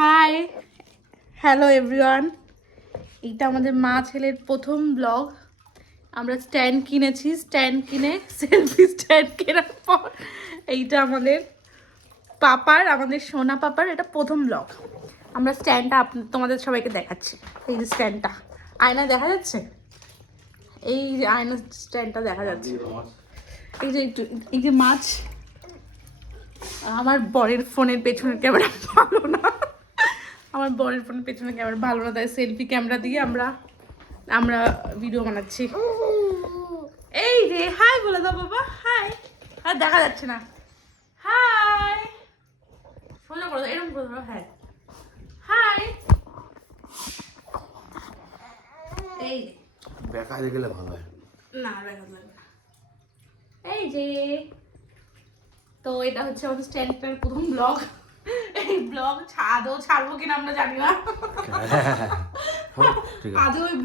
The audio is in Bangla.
High, hello everyone. এইটা আমাদের মা ছেলের প্রথম ব্লগ। আমরা স্ট্যান্ড কিনেছি, স্ট্যান্ড কিনে সেলফি স্ট্যান্ড কেনার পর এইটা আমাদের পাপার, আমাদের সোনা পাপার এটা প্রথম ব্লগ। আমরা স্ট্যান্ডটা তোমাদের সবাইকে দেখাচ্ছি। এই যে স্ট্যান্ডটা আয়না দেখা যাচ্ছে, এই যে আয়না স্ট্যান্ডটা দেখা যাচ্ছে। এই যে একটু এই যে মাছ, আমার বরের ফোনের পেছনের ক্যামেরা ভালো না, আমার বরের ফোনের পেছনের ক্যামেরা ভালো না, তাই সেলফি ক্যামেরা দিয়ে আমরা ভিডিও বানাচ্ছি। এই যে হাই বলে দাও বাবা, হাই। আর দেখা যাচ্ছে না, হাই সোজা করে দাও, এরকম করে দাও, হ্যাঁ হাই। এই যে বেকা হয়ে গেলে ভালো হয় না, দেখা যাবে না। এই যে তো এটা হচ্ছে আমাদের স্ট্যান্ডটার প্রথম ব্লগ। এই ব্লগ আদৌ ছাড়বো কিনা আমরা জানি না, ঠিক আছে আদৌ